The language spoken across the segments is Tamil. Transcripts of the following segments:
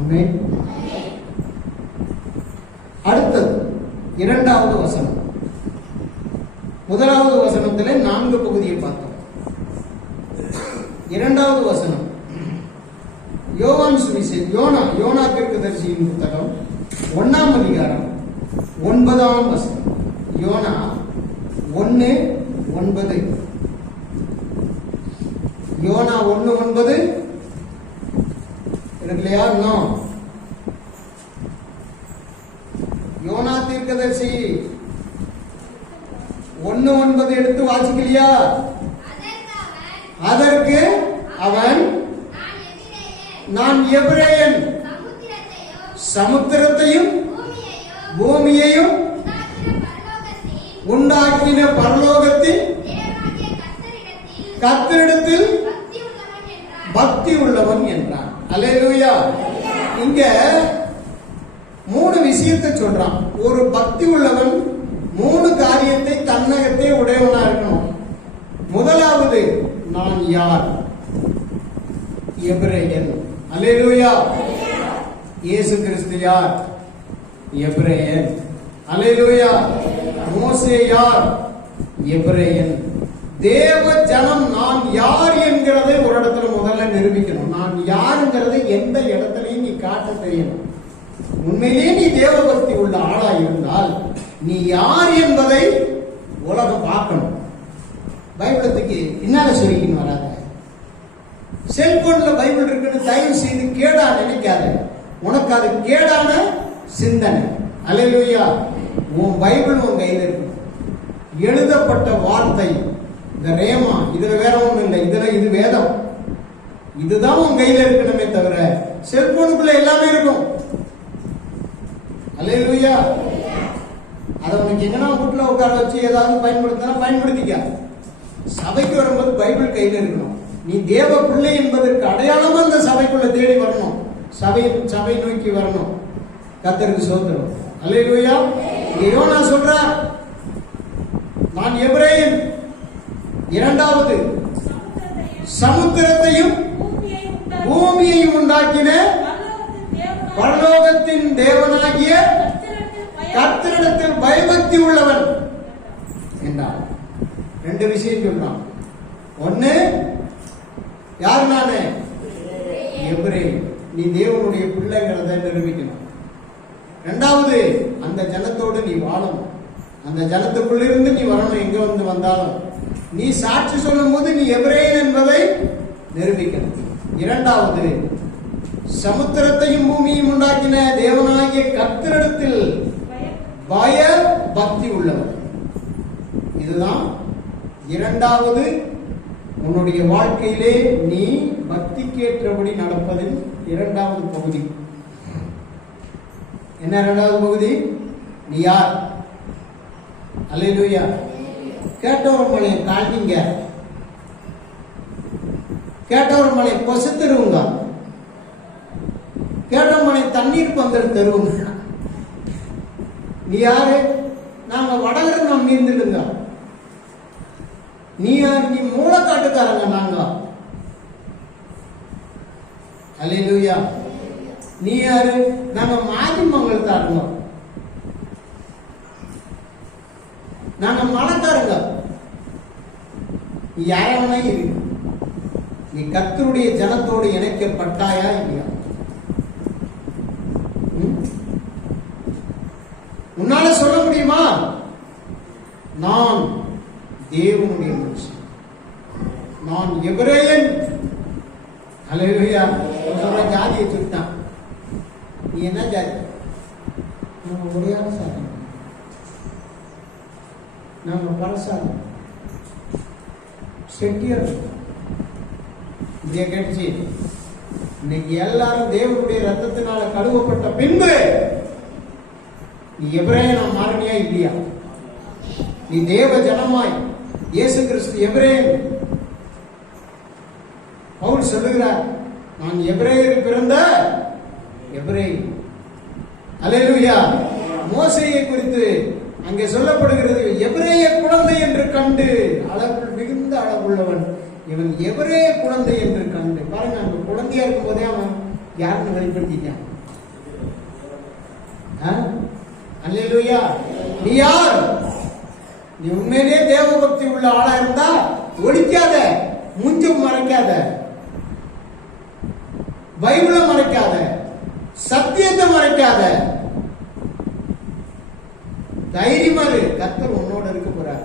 ஆமென். அடுத்தது இரண்டாவது வசனம். முதலாவது வசனத்திலே 4 பகுதியை பார்த்தோம். இரண்டாவது வசனம் யோவான் சுவிசேஷம் யோனா தீர்க்கதரிசியின் புத்தகம் 1ஆம் அதிகாரம் 9ஆம் வசனம். யோனா 1:9. யோனா 1:9 இல்லையா? இன்னும் யோனா தீர்க்கதரிசி 1:9 எடுத்து வாசிக்கலையா? அதற்கு அவன், நான் எபிரேயன், சமுத்திரத்தையும் பூமியையும் உண்டாக்கின பரலோகத்தின் கர்த்தரிடத்தில் பக்தி உள்ளவன் என்றான். அல்லேலூயா. இங்க 3 விஷயத்தை சொல்றான். ஒரு பக்தி உள்ளவன் 3 காரியத்தை தன்னகத்தே உடையவனா இருக்கணும். முதலாவது, நான் யார்? எபிரேயன். அல்லேலூயா. இயேசு கிறிஸ்து யார்? எபிரேயன். அல்லேலூயா. மோசே யார்? எபிரேயன். தேவ ஜனம் நான் யார் என்கிறதை ஒரு இடத்துல முதல்ல நிரூபிக்கணும். நான் யாருங்கிறதை எந்த இடத்துலயும் நீ காட்ட தெரியணும். உண்மையிலே நீ தேவபக்தி உள்ள ஆளா இருந்தால் நீ யார் என்பதை உலகம் பார்க்கணும். பைபிளத்துக்கு பின்னால சொல்லிக்கின்னு வராத. செல்போன்ல பைபிள் இருக்குன்னு தயவு செய்து கேடா நினைக்காத. உனக்கு அது கேடான சிந்தனை. அல்லேலூயா. உன் பைபிள் உன் கையில் இருக்கு. எழுதப்பட்ட வார்த்தை இந்த ரேமா, இதுல வேற ஒண்ணும் இல்லை. இது வேதம். இதுதான் உன் கையில இருக்கணுமே தவிர செல்போனுக்குள்ள எல்லாமே இருக்கும். அல்லேலூயா. அதை உனக்கு எங்கன்னா வீட்டுல உட்கார வச்சு ஏதாவது பயன்படுத்திக்க. சபைக்கு வரும்போது பைபிள் கையில இருக்கணும். நீ தேவ பிள்ளை என்பதற்கு அடையாளமா அந்த சபைக்குள்ள தேடி வரணும். சபை நோக்கி வரணும். கர்த்தருக்கு ஸ்தோத்திரம். அல்லேலூயா. யோனா சொல்றார், நான் எபிரேயன். இரண்டாவது, சமுத்திரத்தையும் பூமியையும் உண்டாக்கின பரலோகத்தின் தேவனாகிய கர்த்தரிடத்தில் பயபக்தி உள்ளவன் என்றார். 2 விஷயம் சொல்றான். ஒன்னு, யார்? நானு எபிரேயன். நீ தேவனுடைய பிள்ளைங்கிறத நிரூபிக்கணும். 2வது, அந்த ஜனத்தோடு நீ வாழணும். அந்த ஜனத்துக்குள்ளிருந்து நீ வரணும். எங்க வந்தாலும் நீ சாட்சி சொல்லும் போது நீ எபிரேயன் என்பதை நிரூபிக்கணும். 2வது, சமுத்திரத்தையும் பூமியையும் உண்டாக்கின தேவனாகிய கர்த்தரிடத்தில் பய பக்தி உள்ளவர். இதுதான் 2வது, உன்னுடைய வாழ்க்கையிலே நீ பக்திக்கேற்றபடி நடப்பதின் 2வது பகுதி. என்ன 2வது பகுதி? நீ யார்? அல்லேலூயா. கேட்டவர் மலையை தாண்டிங்க, கேட்டவர் மலையை பொசுத்துருங்க, கேட்டவர் மலை தண்ணீர் பந்தல் தருவுங்க. நீ யாரு? நாங்க வடகர் நாம் நீர்ந்துடுங்க. நீ யார்? நீ மூலக்காட்டுக்காரங்க நாங்க. அல்லேலூயா. நீ யாரு? நாங்க மாதிமங்கலத்தாருங்க, நாங்க மலக்காருங்க. நீ யாரவனா இரு. நீ கர்த்தருடைய ஜனத்தோடு இணைக்கப்பட்டாயா இல்லையா? உன்னால சொல்ல முடியுமா? நான் தேவனுடைய மனுஷன், நான் எபிரேயன். அல்லேலூயா. ஜாதியை சொல்லிட்டான். நீ என்ன ஜாதி? நம்ம ஒரேயான சாதி, நம்ம பரசாதி செட்டியர். இதை கேட்டுச்சு. இன்னைக்கு எல்லாரும் தேவனுடைய ரத்தத்தினால கழுவப்பட்ட பின்பு நீ எபிரேயனா மாறினியா இல்லையா? நீ தேவ ஜனமாய் இயேசு கிறிஸ்து எபிரேயன். பவுல் சொல்லுகிறார், நான் எபிரேயரில் பிறந்த எபிரேயன். அல்லேலூயா. மோசேயை குறித்து அங்கே சொல்லப்படுகிறது, எபிரேய குழந்தை என்று கண்டு, அளவில் மிகுந்த அளவுள்ளவன் இவன், எபிரேய குழந்தை என்று கண்டு. பாருங்க, அந்த குழந்தையா இருக்கும் போதே அவன் யாருன்னு வெளிப்படுத்திட்டான். அல்லேலூயா. நீ யார்? நீ உண்மையிலே தேவ பக்தி உள்ள ஆளா இருந்தா ஒழிக்காத, முஞ்சும் மறைக்காத, பைபிளை மறைக்காத, சத்தியத்தை மறைக்காத, தைரியமா இரு. கர்த்தர் உன்னோட இருக்க போறார்.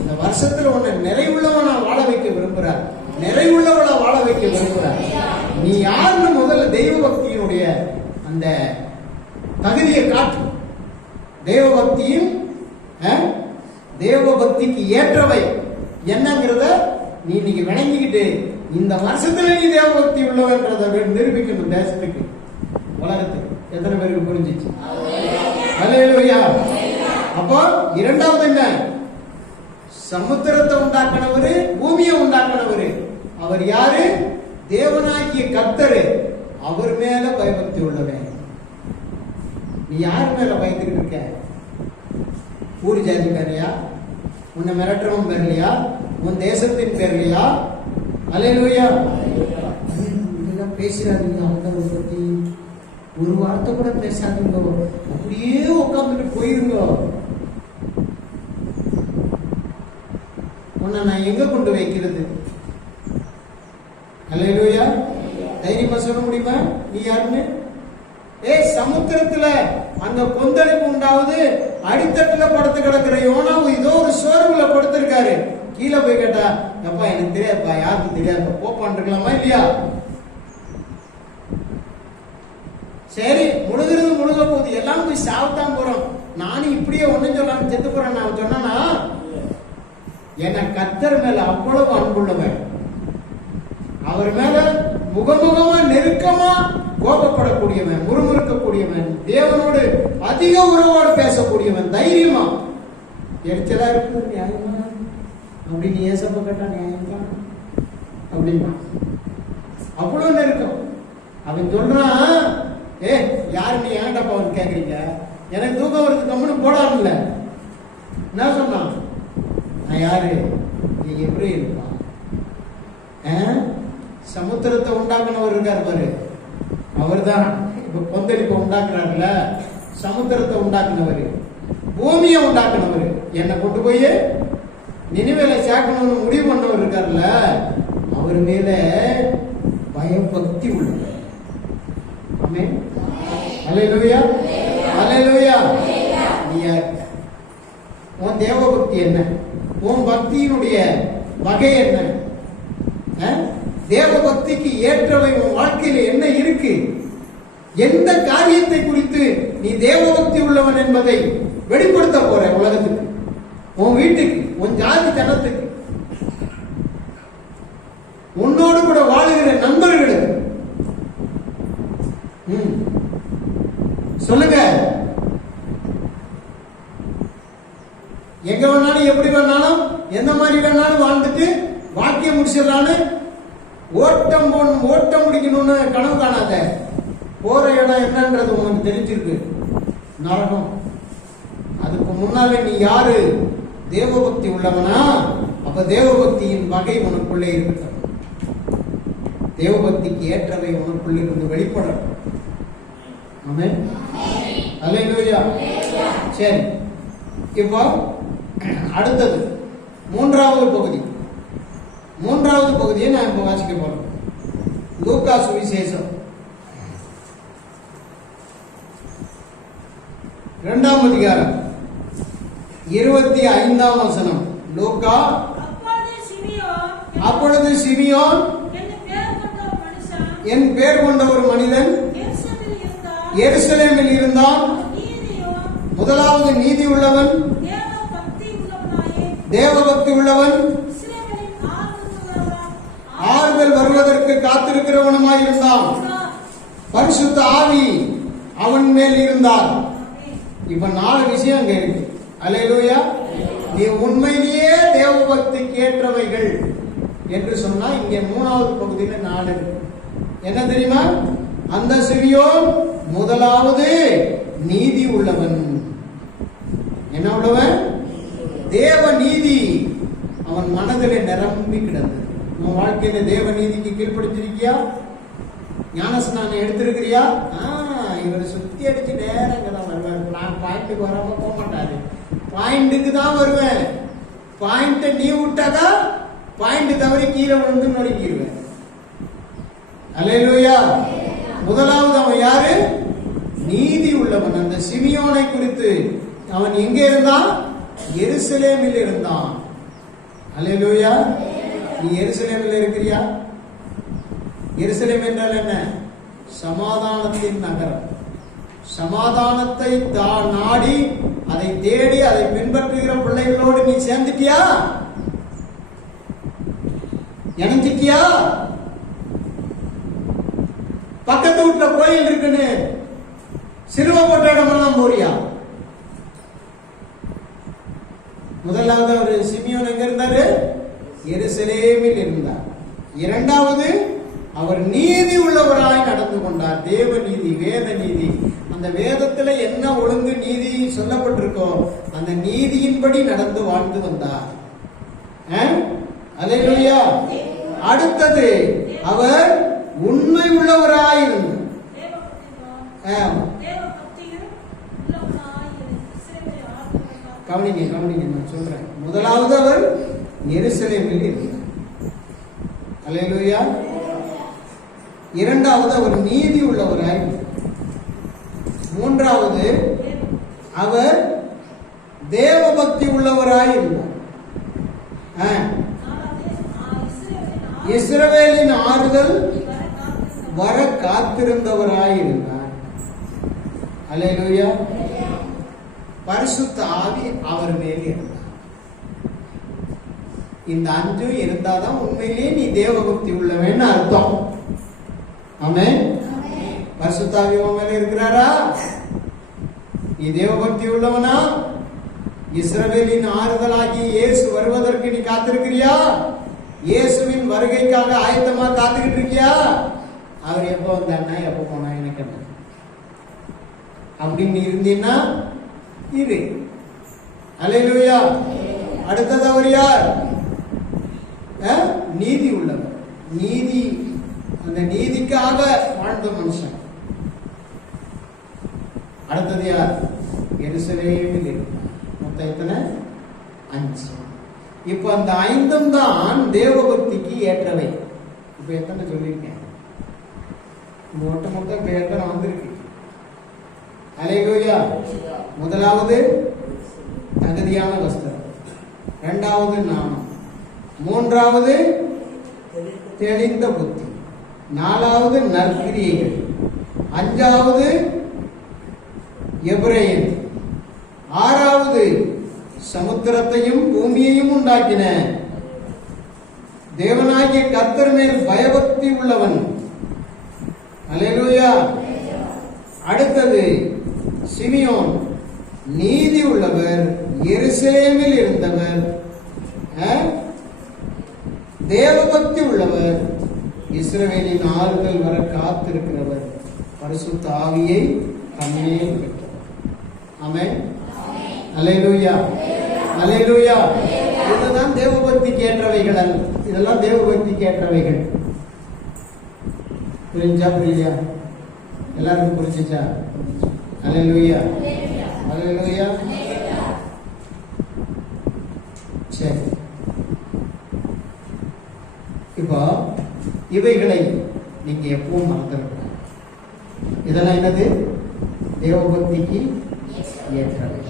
இந்த வருஷத்துல உன்னை நிறைவுள்ளவனா வாழ வைக்க விரும்புறார், நிறைவுள்ளவளா வாழ வைக்க விரும்புறார். நீ யாருன்னு முதல்ல தெய்வ பக்தியினுடைய அந்த தகுதியை காட்டு. தெய்வ பக்தியும் தேவ பக்திக்கு ஏற்றவை என்னங்கிறத நீ இன்னைக்கு விளங்கிக்கிட்டு இந்த வருஷத்துல நீ தேவ பக்தி உள்ளவன்றத நிரூபிக்கணும். தேசத்துக்கு, உலகத்துக்கு. எத்தனை பேருக்கு புரிஞ்சிச்சு? அல்லேலூயா. அப்போ இரண்டாவது என்ன? சமுத்திரத்தை உண்டாக்கினவரு, பூமியை உண்டாக்கினவரு. அவர் யாரு? தேவனாகிய கர்த்தரு. அவர் மேல பயபக்தி உள்ளவன். நீ யார் மேல பயந்துகிட்டு இருக்க? ஊர் ஜாதி பேர்லையா? உன்னை மிரட்டுறவன் பேர்லையா? உன் தேசத்தின் பேர்லையா? அல்லேலூயா. இதெல்லாம் பேசுறாதீங்க, அவங்க பத்தி ஒரு வார்த்தை கூட பேசாதீங்க, அப்படியே உட்காந்துட்டு போயிருங்க. உன்னை நான் எங்க கொண்டு வைக்கிறது? அல்லேலூயா. தைரியமா சொல்ல முடியுமா நீ யாருன்னு? சமுத்திரத்துல அங்க கொந்தளிப்பு உண்டாவது, அடித்தட்டுல படுத்து கிடக்குற யோனாவும் இதோ ஒரு சோர்வுல படுத்திருக்காரு. கீழே போய் கேட்டா, எப்பா எனக்கு தெரியாதுப்பா, யாருக்கும் தெரியாதுப்பா, போப்பான் இருக்கலாமா இல்லையா? சரி, முழுகிறது முழுக போகுது, எல்லாம் போய் சாப்பிட்டான் போறோம். நானும் இப்படியே ஒண்ணும் சொல்லாம செத்து போறேன். நான் சொன்னா என்ன கர்த்தர் மேல அவ்வளவு அன்புள்ளவன், அவர் மேல முகமுகமா நெருக்கமா கோபப்படக்கூடியவன், முறுமுறுக்கக்கூடியவன், தேவனோடு அதிக உறவோடு பேசக்கூடியவன், தைரியமா. எரிச்சலா இருக்குது, நியாயமா அப்படின்னு ஏசப்ப கேட்டா நியாயமா அப்படின்னா அவ்வளவு நெருக்கம். அவன் சொல்றான், யாரு நீ ஏன்டாப்பா அவன் கேக்குறீங்க? எனக்கு தூக்கம் வருது, கம்முன்னு போடாமல. என்ன சொன்னான்? நான் யாரு? நீ எப்படி இருப்பான்? சமுத்திரத்தை உண்டாக்குனவர் இருக்காரு பாரு, அவர் தான் இப்ப கொந்தளிப்பை உண்டாக்குறாருல. சமுத்திரத்தை உண்டாக்குனவர், பூமியை உண்டாக்குனவர், என்னை கொண்டு போய் நினைவேல சேர்க்கணும்னு முடிவு பண்ணவர் இருக்காருல்ல, அவர் மேல பயபக்தி உள்ளவர். ஆமென். அல்லேலூயா. அல்லேலூயா. நீ யார்? உன் தேவ பக்தி என்ன? உன் பக்தியினுடைய வகை என்ன? தேவ பக்திக்கு ஏற்றவை உன் வாழ்க்கையில என்ன இருக்கு? எந்த காரியத்தை குறித்து நீ தேவ பக்தி உள்ளவன் என்பதை வெளிப்படுத்த போற உலகத்துக்கு, உன் வீட்டுக்கு, உன் ஜாதி ஜனத்துக்கு, உன்னோடு கூட வாழுகிற நண்பர்களுக்கு. சொல்லுங்க. எங்க வேணாலும், எப்படி வேணாலும், எந்த மாதிரி வேணாலும் வாழ்ந்துட்டு வாக்கியம் முடிச்சிடலான்னு ஓட்டம் முடிக்கணும்னு கனவு காணாத. போற இடம் என்னன்றது உனக்கு தெரிஞ்சிருக்கு, நரகம். அதுக்கு முன்னாலே நீ யாரு? தேவபக்தி உள்ளவனா? அப்ப தேவபக்தியின் வகை உனக்குள்ளே இருக்கு. தேவபக்திக்கு ஏற்றவை உனக்குள்ளே இருந்து வெளிப்படும். ஆமென். அல்லேலூயா. சரி, இப்போ அடுத்தது மூன்றாவது பகுதி. மூன்றாவது பகுதியை நான் இப்ப வாசிக்க போறேன். லூக்கா சுவிசேஷம் 2ஆம் அதிகாரம் 25ஆம் வசனம். லூக்கா. அப்பொழுது சிமியோன் என் பேர் கொண்ட ஒரு மனிதன் எருசலேமில் இருந்தான். முதலாவது நீதி உள்ளவன், தேவபக்தி உள்ளவன், ஆறுதல் வருவதற்கு காத்திருக்கிறவனுமாயிருந்தான். பரிசுத்த ஆவி அவன் மேல் இருந்தார். இப்ப 4 விஷயம் அங்க இருக்கு. அல்லேலூயா. நீ உண்மையிலேயே தேவபக்திக்கு ஏற்றவைகள் என்று சொன்னா இங்க 3வது பகுதியில 4 இருக்கு. என்ன தெரியுமா? அந்த சிமியோன் முதலாவது நீதி உள்ளவன். என்ன உள்ளவன்? தேவ நீதி அவன் மனதிலே நிரம்பி கிடந்தது. உன் வாழ்க்கையில தேவ நீதிக்கு கீழ்ப்படுத்திருக்கியா? ஞானஸ்நானம் எடுத்திருக்கிறியா? இவர் சுத்தி அடிச்சு நேரம் இங்கதான் வருவார். நான் பாயிண்ட்டுக்கு வராம போக மாட்டாரு. பாயிண்ட்டுக்கு தான் வருவேன். பாயிண்ட நீ விட்டாக்கா பாயிண்ட் தவறி கீழே விழுந்து நொறுக்கிடுவேன். அல்லேலூயா. முதலாவது அவன் யாரு? நீதி உள்ளவன். அந்த சிமியோனை குறித்து அவன் எங்க இருந்தான்? எருசலேமில் இருந்தான். அல்லேலூயா. நீ எருசலேமில் இருக்கிறியா? எருசலேம் என்றால் என்ன? சமாதானத்தின் நகரம். சமாதானத்தை நாடி அதை தேடி அதை பின்பற்றுகிற பிள்ளைகளோடு நீ சேர்ந்துட்டியா? இணைஞ்சிட்டியா? பக்கத்து வீட்டுல கோயில் இருக்குன்னு சிறுவ போட்ட இடமெல்லாம் போறியா? முதலாவது அவர் சிமியோன் எங்க இருந்தாரு? எருசலேமில் இருந்தார். இரண்டாவது அவர் நீதி உள்ளவராய் நடந்து கொண்டார். தேவ நீதி, வேத நீதி. அந்த வேதத்துல என்ன ஒழுங்கு நீதி சொல்லப்பட்டிருக்கோ அந்த நீதியின்படி நடந்து வாழ்ந்து வந்தார். அல்லேலூயா. அடுத்தது அவர் உண்மை உள்ளவராய் இருந்தார். கவனிங்க நான் சொல்றேன். முதலாவது அவர் எருசலேமில் இருந்தார். அல்லேலூயா. இரண்டாவது அவர் நீதி உள்ளவராய். மூன்றாவது அவர் தேவ பக்தி உள்ளவராய் இருந்தார். இஸ்ரவேலின் ஆறுதல் வர காத்திருந்தவராய் இருந்தார். அல்லேலூயா. பரிசுத்த ஆவி அவர் மேலே இருந்தார். இந்த அஞ்சும் இருந்தாதான் உண்மையிலேயே நீ தேவபக்தி உள்ளவன் அர்த்தம். ஆமென். பரிசுத்த ஆவி உன் மேல இருக்கிறாரா? நீ தேவபக்தி உள்ளவனா? இஸ்ரவேலின் ஆறுதலாகி இயேசு வருவதற்கு நீ காத்திருக்கிறியா? இயேசுவின் வருகைக்காக ஆயத்தமா காத்துக்கிட்டு இருக்கியா? அவர் எப்ப வந்தாருன்னா எப்ப போனா எனக்கு என்ன அப்படின்னு இருந்தீன்னா இரு. அல்லேலூயா. அடுத்தது அவர் யார்? நீதி உள்ளவர். நீதி, அந்த நீதிக்காக வாழ்ந்த மனுஷன். அடுத்தது யார்? எருசலேமில் இருந்தார். மொத்தம் எத்தனை? 5. இப்ப அந்த 5 தான் தேவபக்திக்கு ஏற்றவை. இப்ப எத்தனை சொல்லியிருக்கேன்? மொத்தம் எத்தனை வந்திருக்கு? அல்லேலூயா. முதலாவது தகுதியான வஸ்திரம், இரண்டாவது நாணம், மூன்றாவது தெளிந்த புத்தி, நாலாவது நற்கிரியைகள், 5வது எபிரேயன், 6வது சமுத்திரத்தையும் பூமியையும் உண்டாக்கின தேவனாகிய கர்த்தர் மேல் பயபக்தி உள்ளவன். அல்லேலூயா. அடுத்தது சிமியோன், நீதி உள்ளவர், எருசலேமில் இருந்தவர், தேவபக்தி உள்ளவர், இஸ்ரவேலின் ஆறுதல் வர காத்திருக்கிறவர், பரிசுத்த ஆவியை தம்மேல் பெற்றவர். ஆமென். அல்லேலூயா. அல்லேலூயா. இதுதான் தேவபக்திக்கு ஏற்றவைகள். இதெல்லாம் தேவபக்திக்கு ஏற்றவைகள். புரிஞ்சா? புரியலையா? எல்லாருக்கும் புரிஞ்சிச்சா? அல்லேலூயா. அல்லேலூயா. சரி, இப்போ இவைகளை நீங்க எப்பவும் மறந்துடக்கூடாது. இதெல்லாம் என்னது? தேவபக்திக்கு ஏற்றவை.